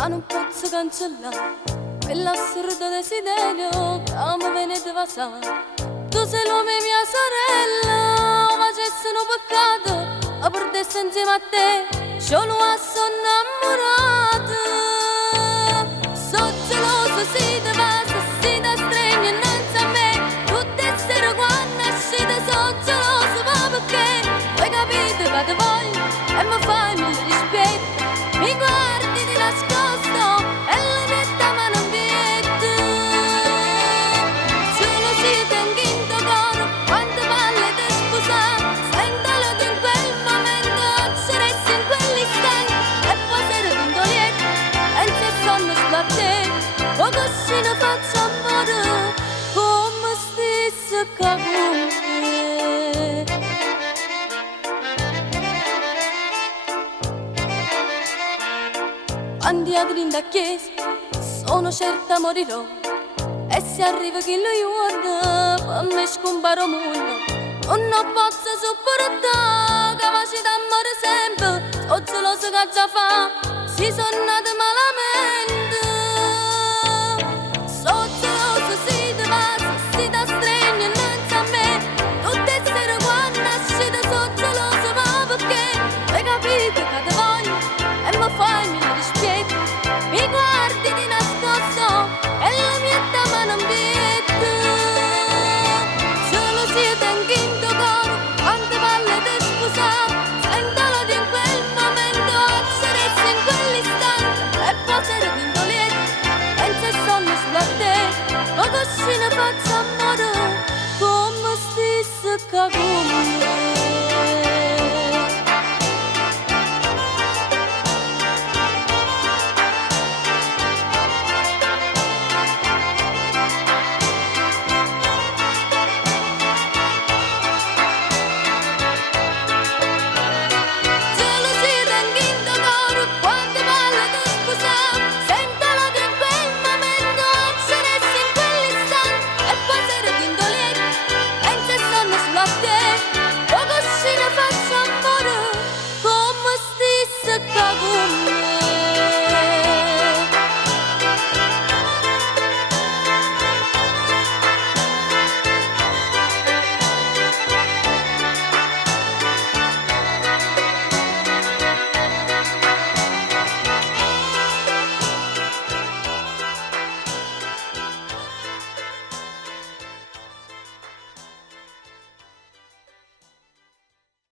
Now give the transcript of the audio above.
ma non posso cancellare quell'assurdo desiderio che mi viene di vasare. Tu sei l'uomo e mia sorella, ma facessi un peccato a perdessi insieme a te, solo a sonnamorato. So geloso, si te passa, si te stringe innanzi a me, tutte le sere quando uscite so geloso, ma perché? Vuoi capire che ti voglio e mi fai mille rispetti, mi guardi di nascosto e la mia mano in pietto. Solo si tengo in tuo coro quando parli di sposare, sentalo che in quel momento saresti in quell'istante e poi sei vinto lieto e se sonno sbatte o così ne faccio amore come stessa capone. Quando adri in da chiesa sono certa morirò, e se arriva chi lo guarda per me scomparo mondo. Non posso sopportare capacità amore sempre, so geloso che già fa si sono nata malamente. So geloso si te passa, si te stringe innanzi a me, tutte le sere quando uscite so geloso, ma perché? Hai capito che ti voglio e mi fai mille dispietti, mi guardi di nascosto e la mia mano in pietto. Solo si tengo in tuo coro quando parli di sposare, sentalo che in quel momento saresti in quell'istante e poi sei vinto lieto e se sonno sulla te, ma così ne faccio